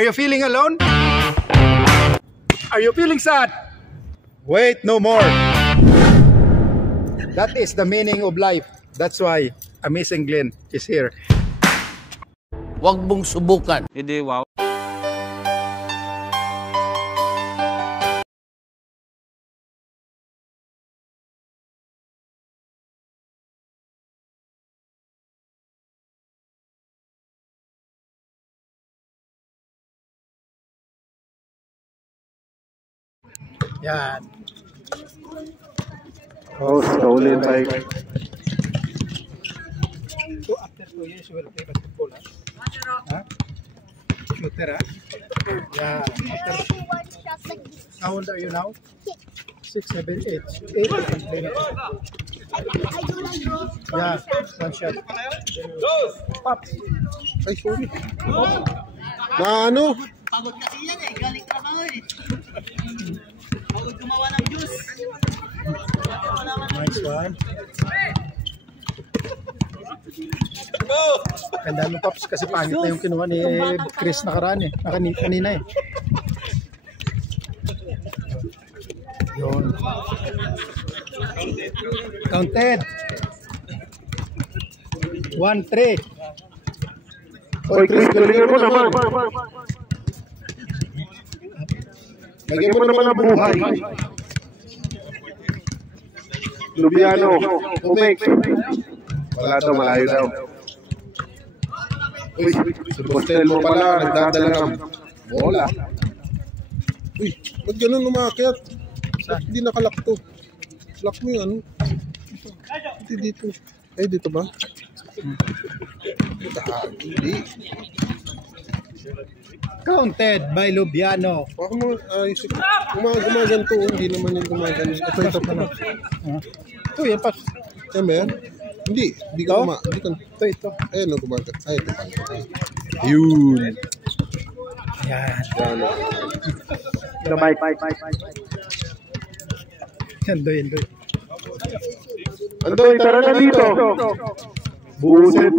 Are you feeling alone? Are you feeling sad? Wait no more. That is the meaning of life. That's why Amazing Glenn is here. Huwag mong subukan. Hindi, wow. Yan. Oh, stolen bike. So after 2 years, you will play basketball, huh? Shooter, huh? Yeah. How old are you now? 6, 7, 8. 8 you can play now. Yeah, one shot. Pop. Ay, sorry. Na ano? Pagod kasi yan eh, galing trabaho eh. Pagod gumawa ng juice. Nice one. Ganda mo, Pops, kasi pangit na yung kinuha ni Chris nakaraan eh. Kanina eh. Yun. Counted. 1-3. Oy, Chris, galingan mo naman. Lagyan mo naman ang buhay. Lubiano, umake. Wala daw, malayo daw. Uy, si Postel mo pala, nagdadala ng bola. Uy, ba't ganun umakyat? Hindi nakalak to. Lock mo yung ano. Hindi dito. Ay, dito ba? Hindi. Counted by Lubiano. Baka mo, gumaganto. Hindi naman yung gumaganto. Ito pa na. Ito, yan pa. Yan ba yan? Hindi. Hindi ka Ito. Ayun, gumaganto. Ay, ito pa. Yun. Yan. Yan. Gamay. Andoy. Andoy, tara na dito. Buset.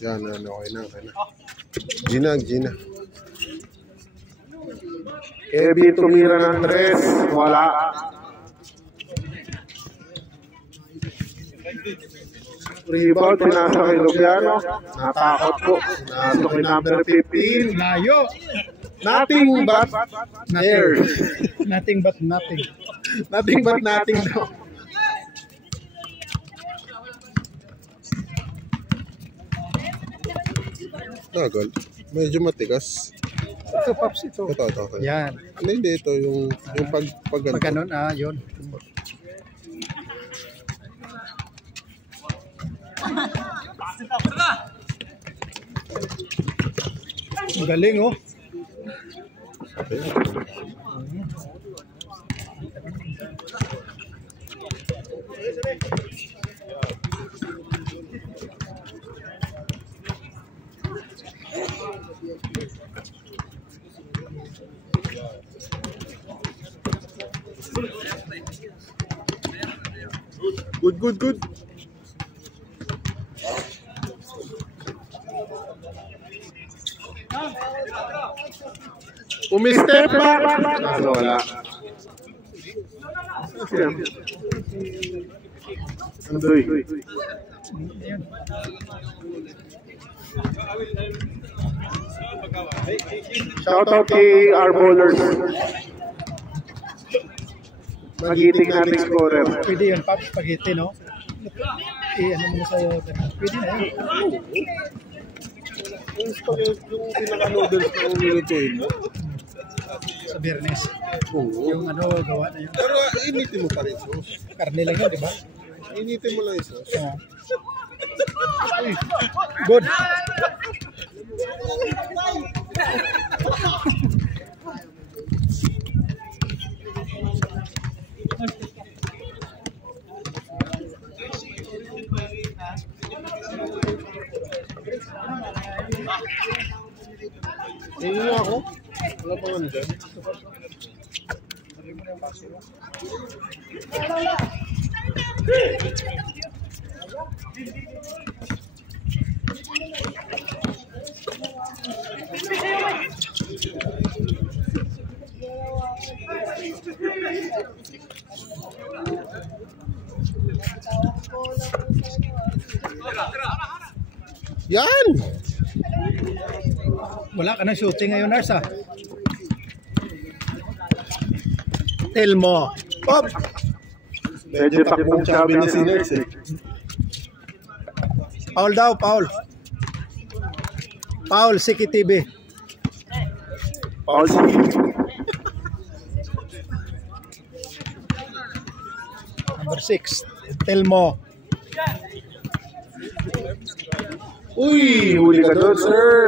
Yan, okay na. Gina. Kevin tumira ng 3, wala. Rebound, pinasa kay Lubiano. Natakot po. Pinasa kay number 15. Layo. Nothing but air. Nothing but nothing. Nothing but nothing daw. Nagal. Medyo matigas. Ito, Pops, ito. Ito. Yan. Ano hindi ito? Yung pag Ganun, yun. Ang galing, oh. Good. Umistep pa! Ano, wala. Andoy. Shoutout kay our bowlers. Magiting nating scorer. Pwede yun, Pops, spaghetti, no? Ano mo sa... Pwede na yun. Yung pinaka-noodles na umilutuin mo. Sa Biyernes. Yung gawa na yun. Pero initin mo pa rin, sos. Karne lang yun, di ba? Initin mo lang yung sos. Good. Hindi nga ako. Wala pa nga dyan. Yan! Wala ka ng shooting ngayon, Nars, ah. Telmo. Pop! Medyo takbong sabi ni si Ners eh. Paul daw, Paul. Paul, Siki TV. Paul Number 6, Telmo. Uy! Huli ka doon, sir!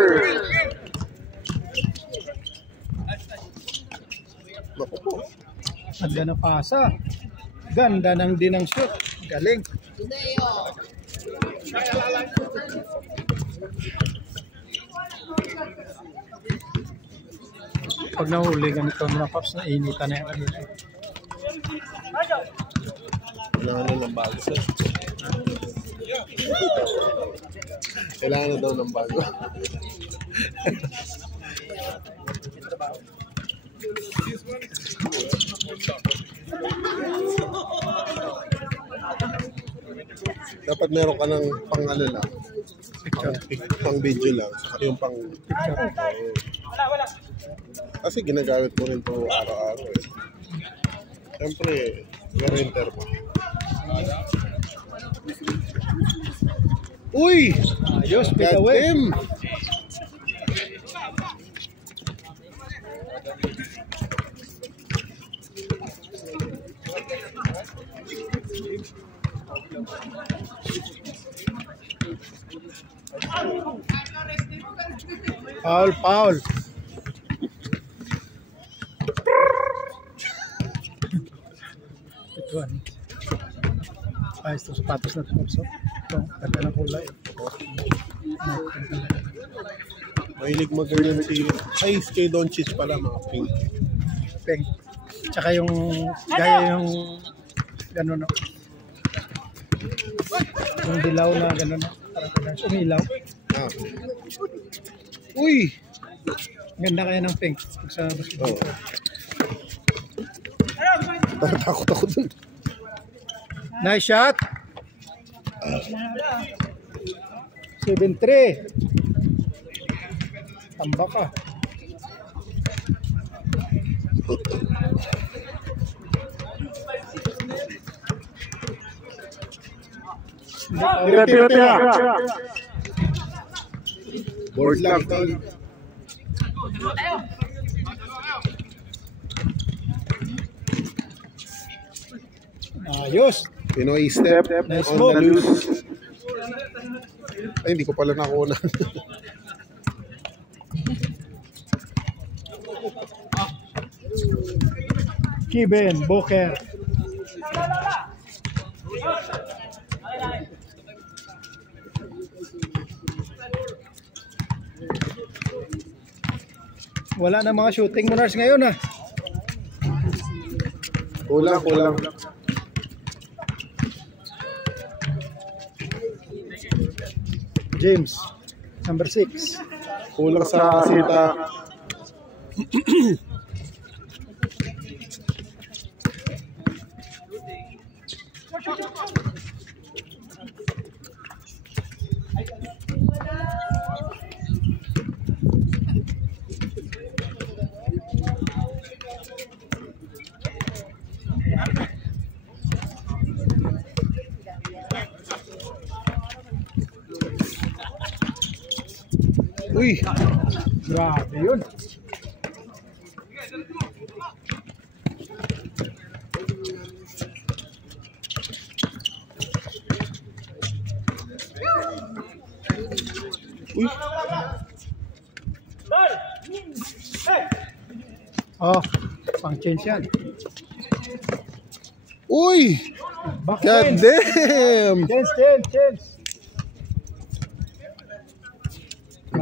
Naku po. Ganda na pasa. Ganda ng dinang shoot. Galing. Pag nahuli ganito mga paps, na initan na yan kanina. Kailangan na ng bago, sir. Kailangan na daw ng bago. Dapat meron ka ng pang-ano lang. Pang video lang. Saka yung pang picture. Kasi ginagamit mo rin ito araw-araw eh. Siyempre, guaranteer mo. Uy! Ayos, big away. Him! Paul, Paul. Ito ano. Ayos itong sapatos na ito. Ito, ganda ng kulay. Mahilig mag-ganyan si... Ay, kay Doncic pala mga pink. Pink. Tsaka yung gaya yung gano'n, no? Yung dilaw na gano'n, no? Parang umilaw. Ah. Uy! Ganda kaya ng pink sa basketball. Oh. Takot ako dun. Nice shot. 7-3. Tamba ka. Tira. Board lang. Ayos. Pinoy step Nice on move. the loose. Ay, hindi ko pala nakuha. Kiben, Booker. Wala na mga shooting monars ngayon, ah. Kulang. James, number 6. Kulang sa sita. Uy! Grabe yun. Uy! Oh, pang change yan. Uy! Back God change. damn! Change.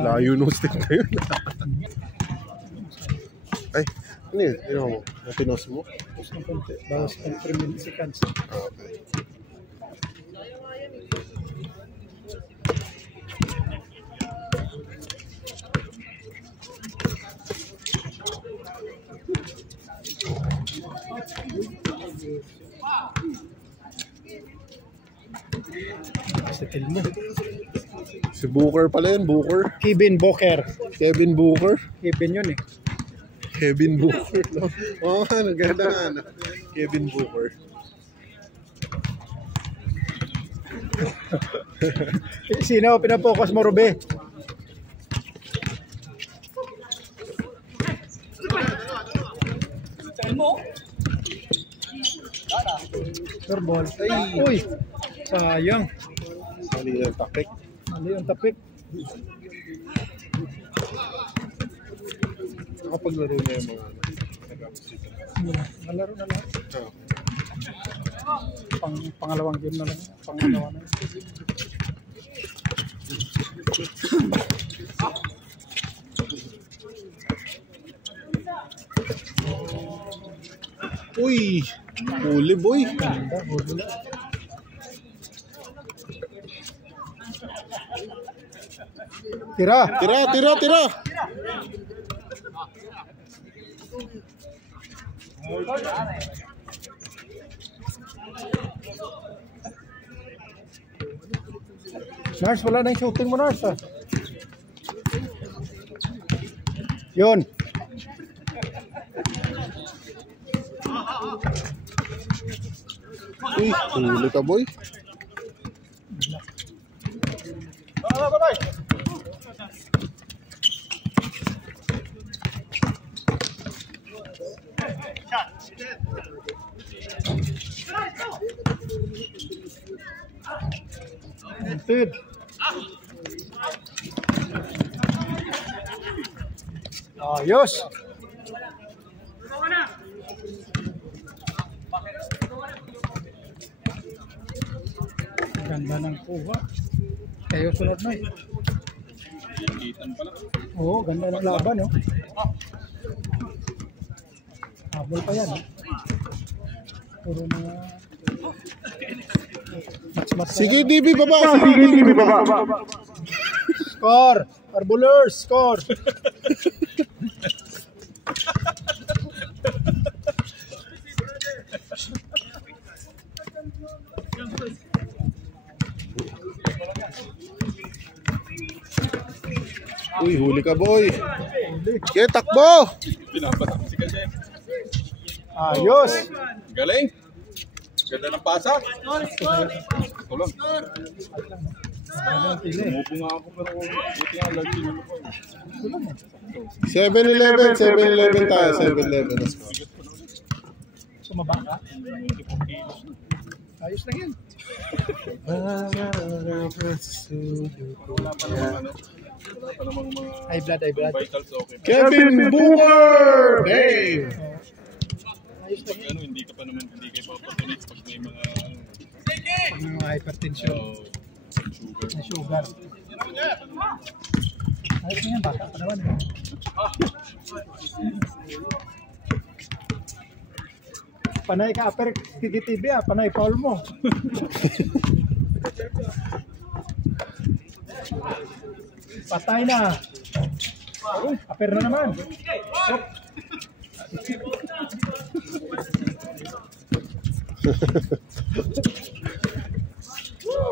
Layo nung stick na yun. Ay, ano yun? Ano mo? Natinos mo? Tapos ng konti. Bawas ng 3 seconds. Okay. Settle mo. Si Booker pala yun, Booker. Kevin Booker. Kevin Booker. Kevin yun eh. Kevin Booker. Oo, ano, ganda nga. Ano. Kevin Booker. Sino pinapokus mo, Ruby? Turbol. Ay, uy. Sayang. Mali ng taktik. Mali ang tapik. Nakapaglaro na yung mga nag-opposite. Nalaro na lahat. Oo. Pangalawang game na lang. Pangalawa na. Uy! Huli, boy! Ganda, huli na. Tira! Tira, tira, tira! Nars, wala na yung shooting mo, Nars. Ah. Yun. Uy, huli ka, boy. Good. Ayos. Ganda ng kuha. Kayo sunod na eh. Oo, ganda ng laban, no? Habol pa yan, eh. Puro mga... Match-match. Sige, DB, baba! Sige, DB, baba! Score! Arbulers, score! Uy, huli ka, boy! Kaya takbo! Pinapatak si Kasi. Ayos! Galing! Ganda ng pasa. Ito lang. Umupo nga ako pero buti nga lagi nyo ko. 7-11, 7-11 tayo, 7-11 na score. Sumaba ka? Ayos lang yan. Wala pa namang mga High blood, high blood. vitals okay. Kevin Booker! Dave! Ayos lang yan. Ano, hindi ka pa naman, hindi kayo papatunit pag may mga Pag may mga hypertension. sugar. Na sugar. Ayos lang yan, bata pa naman. Eh. Panay ka, pero TV ah, panay Paul mo. Patay na. Aper na naman.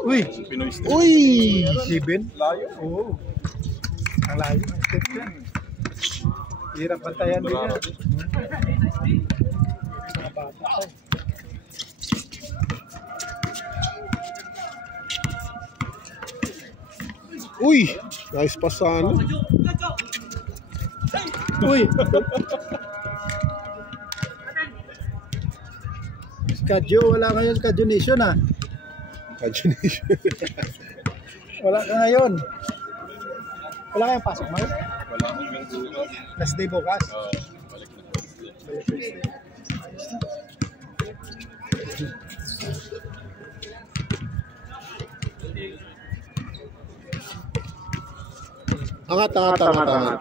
Uy, Pinoy style. Uy! 7? Layo? Oo. Ang layo. Ang step yan. Hirap bantayan din yan. Mga bata ko. Uy! Nice pass sana. Uy! Kadyo, wala ngayon Kadyo Nation ah. Imagination. Wala ka ngayon. Wala kayong pasok mo? Wala akong yung bukas. Last day bukas. Balik na. Angat, angat, angat, angat.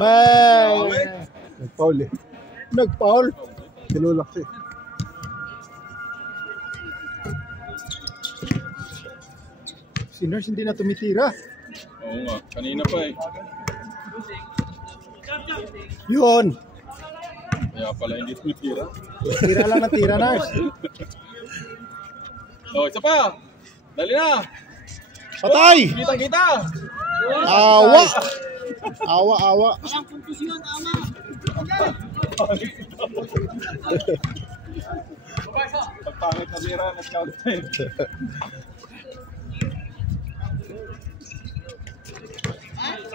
Bay! Nag-foul eh. Nag-foul. Tinulak siya. Si Nurse hindi na tumitira. Oo nga, kanina pa eh. Yun. Kaya pala hindi tumitira. Tira lang na tira, Nurse. Oh, isa pa! Dali na! Patay! Kita! Awa! Awa. Walang kontusyon, ama. Pagpangit na tira, nag-count time.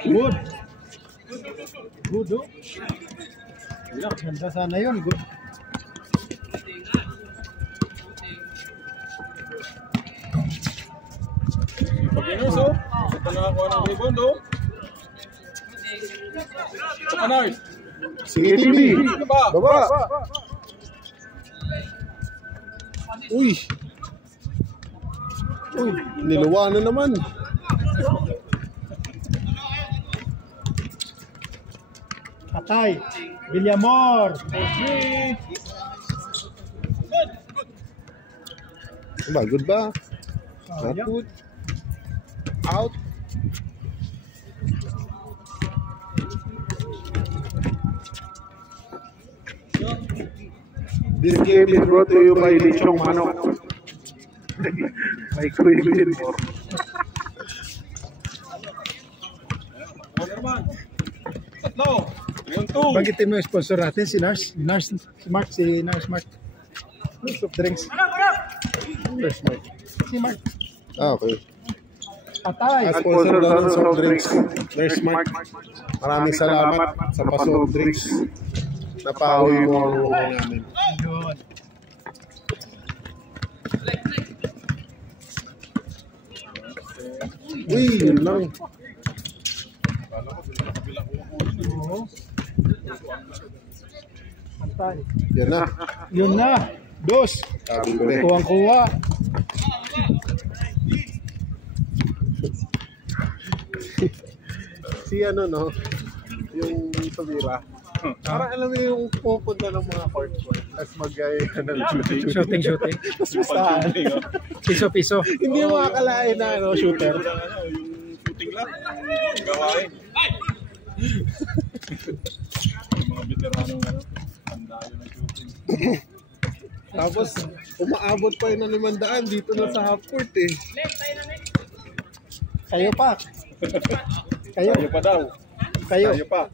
Good. Good, oh. Ganda sana yun. Good. Pag-inus, oh. Isa pa nakakuha ng rebound, oh. Isa pa, Nars. Sige, TV. Isa pa. Baba. Uy. Uy, niluwa na naman. Patay. Villamor. Ba, good ba? Not Sayang. good. Out. This game is brought to you by Lichong Manok. By Kuya Gilmore. Ano naman? Tatlo. 3-2. Banggitin mo yung sponsor natin, si Nurse. Nurse Smart, si Nurse Smart. Soft drinks. First Mark. Si Mark. Ah, okay. Patay. As sponsor daw ng soft drinks. There's Mark. Maraming salamat sa pa-soft drinks. Napahoy mo ang ulo namin. Yun. Uy, yun lang. Oo. Patay. Yan na. Yun na. Dos. Sabi ko eh. Kuwang-kuwa. Si ano no, yung tumira. Parang alam mo yung pupunta ng mga court tapos mag-shooting. Shooting. Tapos bastahan. Piso. Hindi mo akalain na ano, shooter. Yung shooting lang. Gawain. Yung mga veteranong ano, tanda yun ang shooting. Tapos umaabot pa yun ng 500 dito na sa half court eh. Kayo pa. Kayo. Tayo pa daw. Kayo. Tayo pa.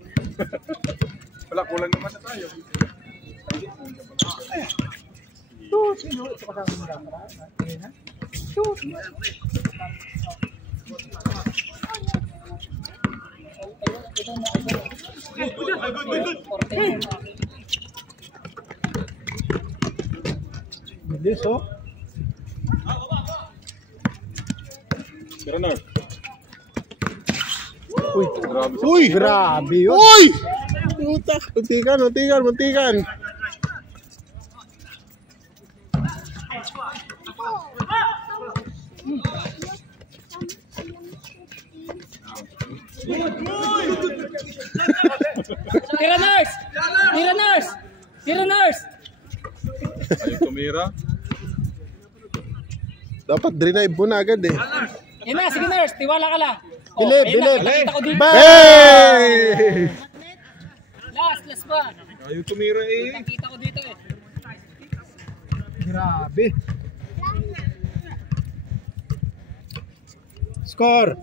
Wala, kulang naman na tayo. Bilis, oh. Pero na. Uy. Grabe sa Uy! Grabe yun. Uy! Puta! Muntikan! Tira nurse! Ayaw tumira. Dapat drive mo na agad eh. Yan na, sige nurse, tiwala ka lang. Bilib. Nakita ko dito. Hey! Last pa. Ayaw tumira eh. Nakita ko dito eh. Grabe. Score.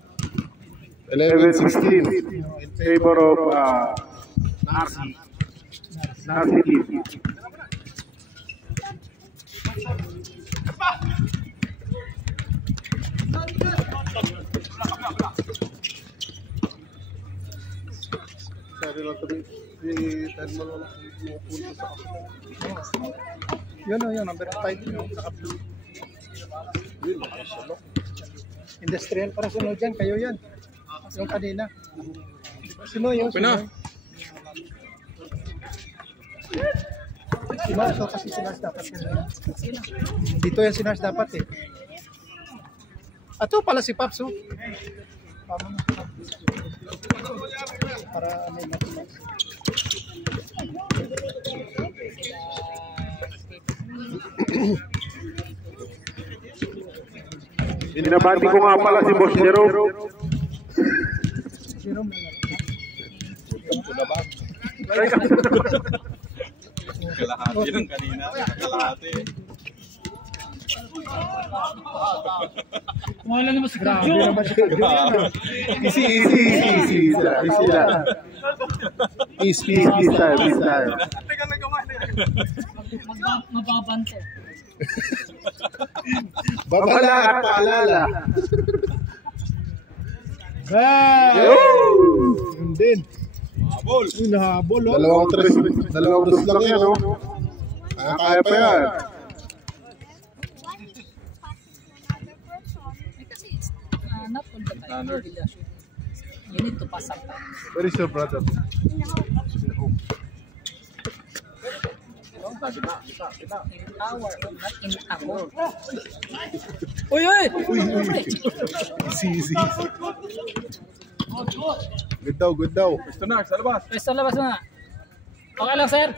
11-16 in favor of Narsi team. Sabi lang tabi, si Ted Malala pumupunta sa Yun, number 5 yung naka-blue. yun, nakasalo. Industrial para sunod dyan, kayo yan. Yung kanina. Sino yung Pina. So kasi sinars dapat kanina. Dito yan sinars dapat eh. Ato pala si Paps, oh. Tama na. Para may matimas. Binabati ko nga pala si Boss Jerome. Jerome na lang. Kalahati lang kanina. Kalahati. Wala naman si Grabe Kadyo. naman si Kadyo. Easy lang. Easy style. Mababanto. Babala at paalala. Yun din. Habol. Uy, nahabol, oh. Dalawang dos lang yan, oh. Kaya pa yan. Not all the time. You need to pass sometimes. Where is your brother? In our home, not in ako. Uy, uy! Easy. Good daw. Gusto na, sa labas. Pwesto labas mo na. Okay lang, sir.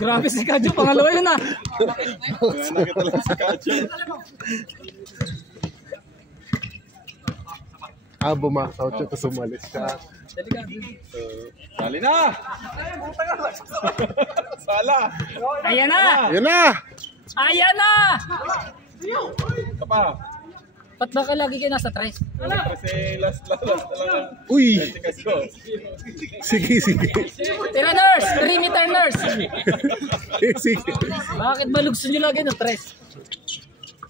Grabe si Kadyo, pangalawa yun ah. Kaya nakita lang si Kacho. Bumakaw siya tapos umalis siya. Sali na! Sala! Ayan na! Yan na! Ayan na! Ito pa. Ba't ba ka lagi kayo nasa tres? Kasi last na lang. Uy! Si Kacho. Sige. Tira nurse! 3-meter nurse! Sige. Bakit ba lugso nyo lagi na tres?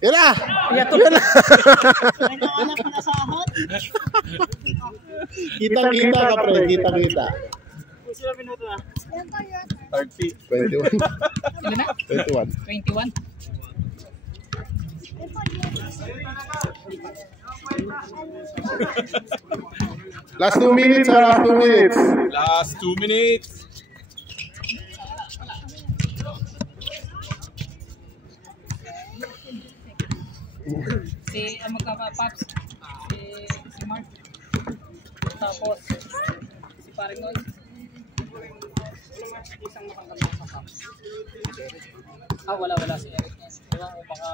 Yan na! Kaya to. May nakalap na sahod. Kitang-kita ka, pre. Kitang-kita. Third feet. 21. Ilan na? 21. 21? Last 2 minutes, last 2 minutes. Last 2 minutes. Si magkakapaps. Si Mark. Tapos si Paring Noy. Isang makakalaman sa paps. Wala si Eric. Ewan ko baka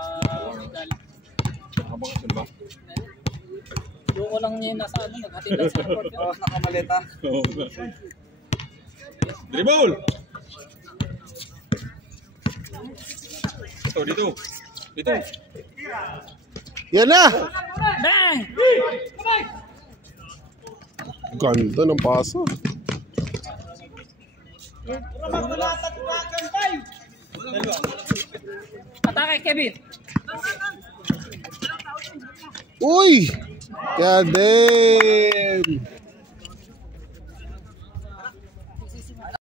galit. Nakabakasyon ba? Doon ko lang niya nasa naghatid lang sa airport. Nakamaleta. Dribble! Dito. Yan na! Bang! Ganda ng paso. Atake, Kevin! Uy! God damn!